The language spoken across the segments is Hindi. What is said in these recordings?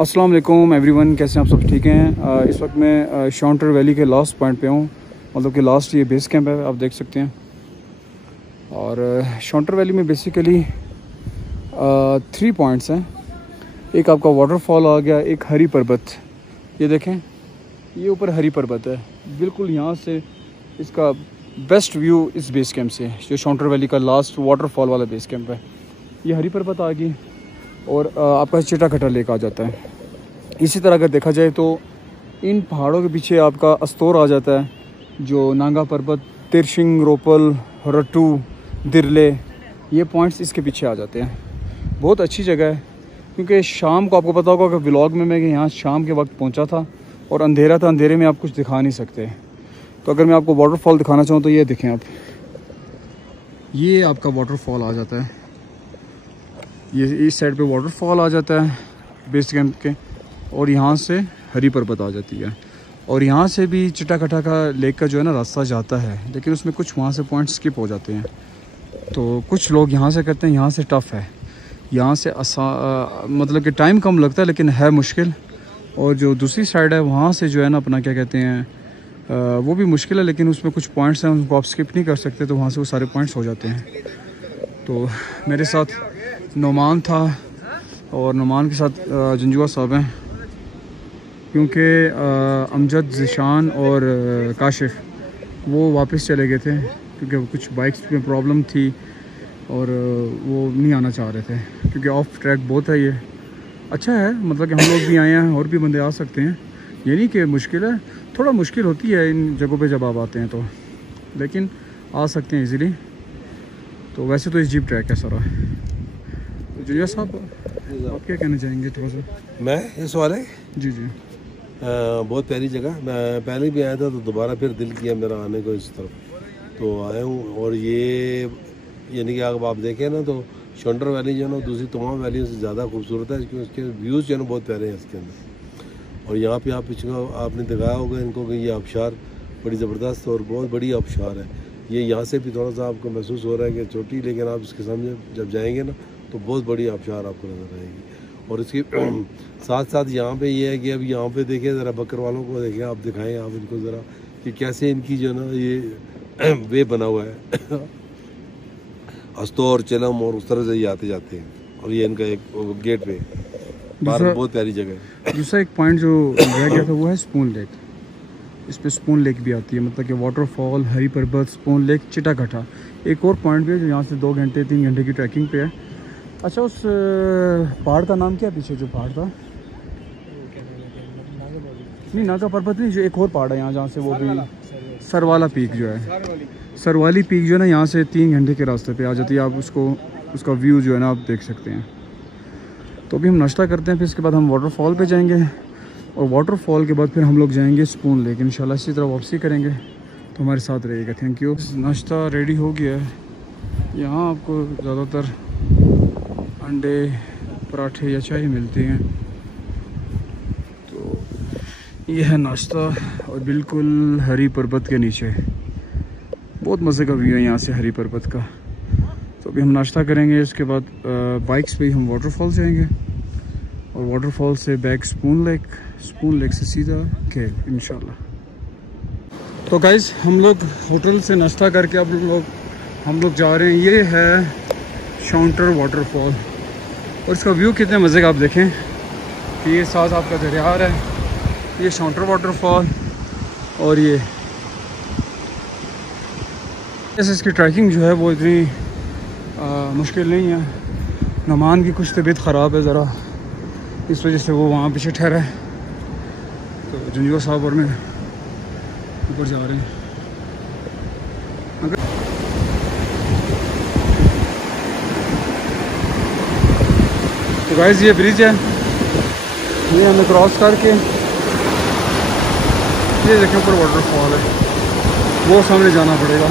अस्सलाम वालेकुम एवरीवन, कैसे हैं आप सब? ठीक हैं। इस वक्त मैं शाउंटर वैली के लास्ट पॉइंट पे हूँ, मतलब कि लास्ट ये बेस कैंप है, आप देख सकते हैं। और शाउंटर वैली में बेसिकली 3 पॉइंट्स हैं। एक आपका वाटरफॉल आ गया, एक हरी पर्वत, ये देखें, ये ऊपर हरी पर्वत है। बिल्कुल यहाँ से इसका बेस्ट व्यू इस बेस कैंप से, जो शाउंटर वैली का लास्ट वाटरफॉल वाला बेस कैंप है। ये हरी पर्वत आ गई और आपका चिटाखटा लेक आ जाता है। इसी तरह अगर देखा जाए तो इन पहाड़ों के पीछे आपका अस्तोर आ जाता है, जो नांगा पर्वत, तिरशिंग, रोपल, रट्टू, दिरले, ये पॉइंट्स इसके पीछे आ जाते हैं। बहुत अच्छी जगह है, क्योंकि शाम को आपको पता होगा कि व्लॉग में मैं यहाँ शाम के वक्त पहुँचा था और अंधेरा था, अंधेरे में आप कुछ दिखा नहीं सकते। तो अगर मैं आपको वाटरफॉल दिखाना चाहूँ तो ये देखें आप, ये आपका वाटरफॉल आ जाता है। ये इस साइड पे वाटरफॉल आ जाता है बेस कैंप के, और यहाँ से हरी पर्वत आ जाती है। और यहाँ से भी चिटाखटा का लेक का जो है ना रास्ता जाता है, लेकिन उसमें कुछ वहाँ से पॉइंट स्किप हो जाते हैं। तो कुछ लोग यहाँ से करते हैं, यहाँ से टफ़ है, यहाँ से मतलब कि टाइम कम लगता है लेकिन है मुश्किल। और जो दूसरी साइड है वहाँ से जो है ना अपना क्या कहते हैं, वो भी मुश्किल है, लेकिन उसमें कुछ पॉइंट्स हैं उनको आप स्किप नहीं कर सकते, तो वहाँ से वो सारे पॉइंट्स हो जाते हैं। तो मेरे साथ नुमान था और नुमान के साथ जंजुआ साहब हैं, क्योंकि अमजद, ज़िशान और काशिफ वो वापस चले गए थे, क्योंकि कुछ बाइक्स में प्रॉब्लम थी और वो नहीं आना चाह रहे थे, क्योंकि ऑफ ट्रैक बहुत है। ये अच्छा है, मतलब कि हम लोग भी आए हैं और भी बंदे आ सकते हैं। ये नहीं कि मुश्किल है, थोड़ा मुश्किल होती है इन जगहों पे जब आप आते हैं तो, लेकिन आ सकते हैं इजीली। तो वैसे तो इस जीप ट्रैक है सारा। तो जुनिया साहब, आप क्या कहना चाहेंगे थोड़ा सा? मैं इस वाले जी जी, बहुत प्यारी जगह, मैं पहले भी आया था तो दोबारा फिर दिल किया मेरा आने को इस तरफ, तो आया हूँ। और ये यानी कि अगर आप देखें ना तो शाउंटर वैली जो है ना दूसरी तमाम वैलियों से ज़्यादा खूबसूरत है, क्योंकि उसके व्यूज़ जो है ना बहुत प्यारे हैं इसके अंदर। और यहाँ पे आप पिछले आपने दिखाया होगा इनको कि ये आबशार बड़ी ज़बरदस्त और बहुत बड़ी आबशार है। ये यहाँ से भी थोड़ा सा आपको महसूस हो रहा है कि छोटी, लेकिन आप इसके सामने जब जाएंगे ना तो बहुत बड़ी आबशार आपको नज़र आएगी। और इसके साथ साथ यहाँ पे ये है कि अब यहाँ पे देखें ज़रा, बकर वालों को देखें, आप दिखाएं आप इनको ज़रा कि कैसे इनकी जो है ना ये वे बना हुआ है अस्तोर, चिलम, और उस तरह से ये आते जाते हैं। और ये इनका एक गेट वे बाहर बहुत प्यारी जगह है। दूसरा एक पॉइंट जो रह गया था वो है स्पून लेक। इस पे स्पून लेक भी आती है, मतलब कि वाटरफॉल, हरी पर्वत, स्पून लेक, चिटाखटा। एक और पॉइंट भी है जो यहाँ से 2 घंटे 3 घंटे की ट्रैकिंग पे है। अच्छा, उस पहाड़ का नाम क्या है पीछे जो पहाड़ था? नहीं, नागा पर्वत नहीं, जो एक और पहाड़ है यहाँ जहाँ से वो भी सरवाला पीक जो है, सरवाली पीक जो है ना, यहाँ से 3 घंटे के रास्ते पे आ जाती है। आप उसका व्यू जो है ना आप देख सकते हैं। तो अभी हम नाश्ता करते हैं, फिर इसके बाद हम वाटरफॉल पे जाएंगे, और वाटरफॉल के बाद फिर हम लोग जाएंगे स्पून लेक। इंशाल्लाह इसी तरह वापसी करेंगे, तो हमारे साथ रहिएगा। Thank you. नाश्ता रेडी हो गया है। यहाँ आपको ज़्यादातर अंडे, पराठे या चाय मिलते हैं। तो ये है नाश्ता, और बिल्कुल हरी पर्वत के नीचे बहुत मज़े का व्यू है यहाँ से हरी पर्वत का। तो अभी हम नाश्ता करेंगे, इसके बाद बाइक्स पे ही हम वाटरफॉल जाएंगे, और वाटरफॉल से बैक स्पून लेक से सीधा खेल इंशाल्लाह। तो गाइस, हम लोग होटल से नाश्ता करके अब हम लोग जा रहे हैं। ये है शाउंटर वाटरफॉल, और इसका व्यू कितने मज़े का आप देखें। ये साथ आपका दरिया है, ये शाउंटर वाटरफॉल, और ये ऐसे इसकी ट्रैकिंग जो है वो इतनी मुश्किल नहीं है। नुमान की कुछ तबीयत ख़राब है ज़रा, इस वजह से वो वहाँ पीछे ठहरा है। तो जंजुआ साहब और मैं ऊपर जा रहे हैं। तो गाइस, ये ब्रिज है, ये हमें क्रॉस करके ये देखें ऊपर वाटरफॉल है, वो सामने जाना पड़ेगा।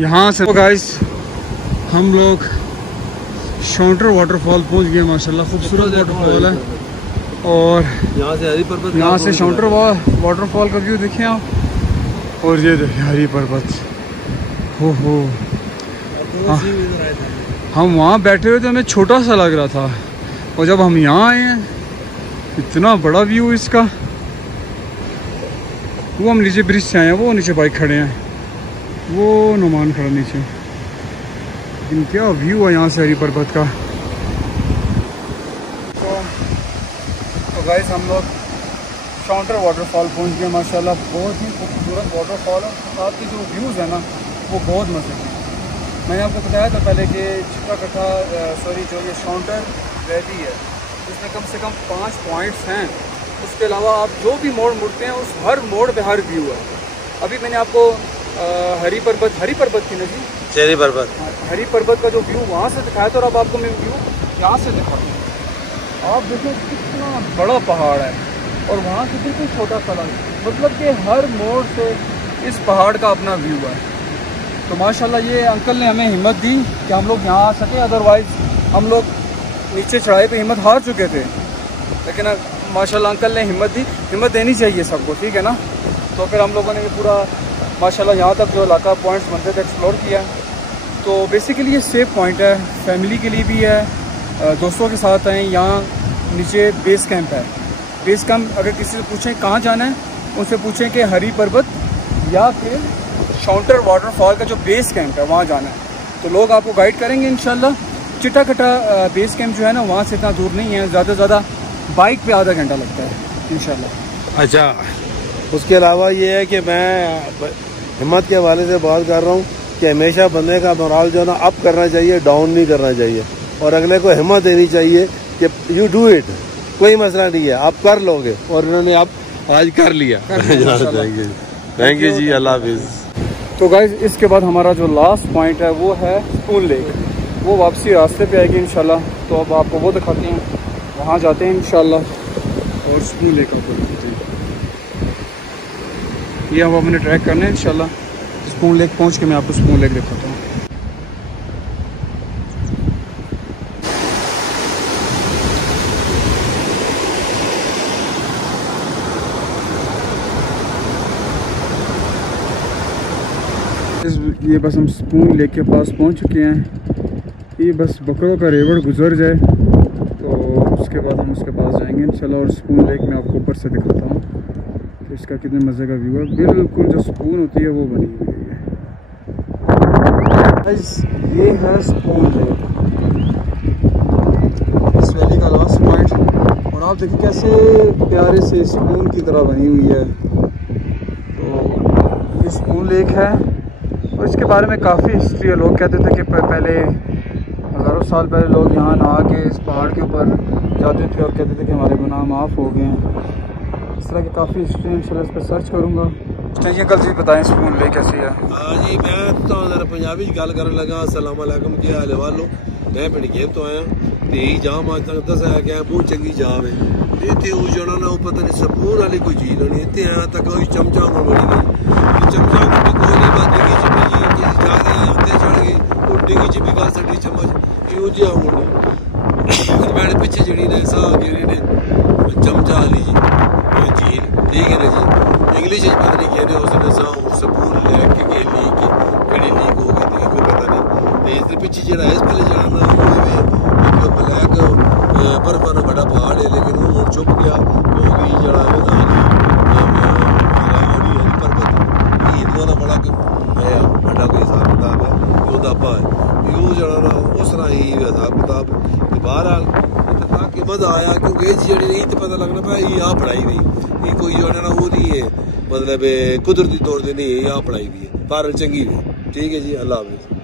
यहाँ से गाइस हम लोग शॉन्टर वाटरफॉल पहुँच गए। माशाल्लाह खूबसूरत वाटरफॉल है। और यहाँ से हरी पर्वत, यहाँ से शॉन्टर वाटरफॉल का व्यू देखें आप। और ये देखिए हरी पर्वत। हो हम वहाँ बैठे हुए थे, हमें छोटा सा लग रहा था, और जब हम यहाँ आए हैं इतना बड़ा व्यू इसका। वो हम नीचे ब्रिज से आए हैं, वो नीचे बाइक खड़े हैं, वो नुमान खड़ा नीचे। लेकिन क्या व्यू है यहाँ से हरी पर्वत का। तो गाइस हम लोग शॉन्टर वाटरफॉल पहुँच गए। माशाल्लाह बहुत ही खूबसूरत वाटरफॉल है। साथ के जो व्यूज़ है ना वो बहुत मज़े के। मैंने आपको बताया था पहले कि जो ये शॉन्टर वैली है इसमें कम से कम 5 पॉइंट्स हैं। उसके अलावा आप जो भी मोड़ मुड़ते हैं उस हर मोड़ पे हर व्यू है। अभी मैंने आपको हरी पर्वत की नदी चेरी पर्वत, हरी पर्वत का जो व्यू वहाँ से दिखाया था, और अब आपको मैं व्यू यहाँ से दिखाता हूँ। आप देखो कितना बड़ा पहाड़ है और वहाँ से बिल्कुल छोटा सा लग, मतलब कि हर मोड़ से इस पहाड़ का अपना व्यू है। तो माशाल्लाह ये अंकल ने हमें हिम्मत दी कि हम लोग यहाँ आ सके, अदरवाइज़ हम लोग नीचे चढ़ाई पे हिम्मत हार चुके थे। लेकिन माशाल्लाह अंकल ने हिम्मत दी। हिम्मत देनी चाहिए सबको, ठीक है ना। तो फिर हम लोगों ने ये पूरा माशाल्लाह यहाँ तक जो इलाका पॉइंट्स बनते थे एक्सप्लोर किया। तो बेसिकली ये सेफ पॉइंट है, फैमिली के लिए भी है, दोस्तों के साथ आएँ। यहाँ नीचे बेस कैंप है। बेस कैंप अगर किसी से पूछें कहाँ जाना है, उनसे पूछें कि हरी पर्वत या फिर शॉन्टर वाटरफॉल का जो बेस कैंप है वहाँ जाना है, तो लोग आपको गाइड करेंगे इंशाल्लाह। चिट्टा कटा बेस कैंप जो है ना वहाँ से इतना दूर नहीं है, ज़्यादा से ज़्यादा बाइक पे आधा घंटा लगता है इंशाल्लाह। अच्छा, उसके अलावा ये है कि मैं हिम्मत के हवाले से बात कर रहा हूँ कि हमेशा बंदे का मोराल जो है ना अप करना चाहिए, डाउन नहीं करना चाहिए, और अगले को हिम्मत देनी चाहिए कि यू डू इट, कोई मसला नहीं है, आप कर लोगे। और इन्होंने आप आज कर लिया। थैंक यू जी, अल्लाह हाफिज़। तो गाइज इसके बाद हमारा जो लास्ट पॉइंट है वो है स्पून लेक। वो वापसी रास्ते पे आएगी इंशाल्लाह, तो अब आपको वो दिखाते हैं, वहाँ जाते हैं इंशाल्लाह। और स्पून लेक आपको दिखाते हैं, ये हम अपने ट्रैक करना है इंशाल्लाह। स्पून लेक पहुँच के मैं आपको स्पून लेक दिखाता हूँ। ये बस हम स्पून लेक के पास पहुंच चुके हैं। ये बस बकरों का रेवड़ गुजर जाए तो उसके बाद हम उसके पास जाएंगे इंशाल्लाह। और स्पून लेक में आपको ऊपर से दिखाता हूँ तो इसका कितने मज़े का व्यू है। बिल्कुल जो स्पून होती है वो बनी हुई है। ये है स्पून लेक, इस वैली का लास्ट पॉइंट। और आप देखिए कैसे प्यारे से स्पून की तरह बनी हुई है। तो ये स्पून लेक है और इसके बारे में काफ़ी हिस्ट्री है। लोग कहते थे कि पहले हज़ारों साल पहले लोग यहाँ नहा के इस पहाड़ के ऊपर जाते थे और कहते थे कि हमारे गुनाह माफ़ हो गए हैं। इस तरह की काफ़ी हिस्ट्री इंशाल्लाह इस पर सर्च करूँगा। चलिए कल जी बताएं स्पून लेक कैसी है। हाँ जी, मैं तो जरा पंजाबी गल कर लगा। अस्सलाम वालेकुम जी, हाल वालो। मैं पिंड गेब तो आया तो यही जाम अज तक दसाया गया बहुत चंगी जाम है। इतने वो जाना ना वो पता नहीं स्पून वाली कोई चीज़ नहीं। इतने आया तक चमचा में बड़ी गई, चमचा में भी कोई नहीं बात डिगी च जा गई उत्ते चढ़ गई और डिगी च भी गल सी चम्मच क्यों जी होनी। मैंने पिछे जी ने साह गिरी ने चमचा वाली जी झील, ठीक है ना जी। इंग्लिश पता नहीं कह रहे उसने स्पून लैके लीक कड़ी लीक हो गई थी कोई पता नहीं। तो इधर पिछे जो इस पहले जाना ना ब्लैक बर्फ वाला बड़ा पहाड़ है, लेकिन वो मुड़ चुप गया क्योंकि जरा बड़ा बड़ा कोई हिसाब किताब है योदापा है यो जरा ना उस तरह ही हिसाब किताब। बहरहाल इतफाक के मज़ा आया क्योंकि जी नहीं तो पता लगना पाया ये आ पढ़ाई नहीं, ये कोई जो है ना वो नहीं है, मतलब कुदरती तौर पर नहीं है, यहाँ पढ़ाई भी है, पर चंगी भी। ठीक है जी, अल्लाह हाफिज़।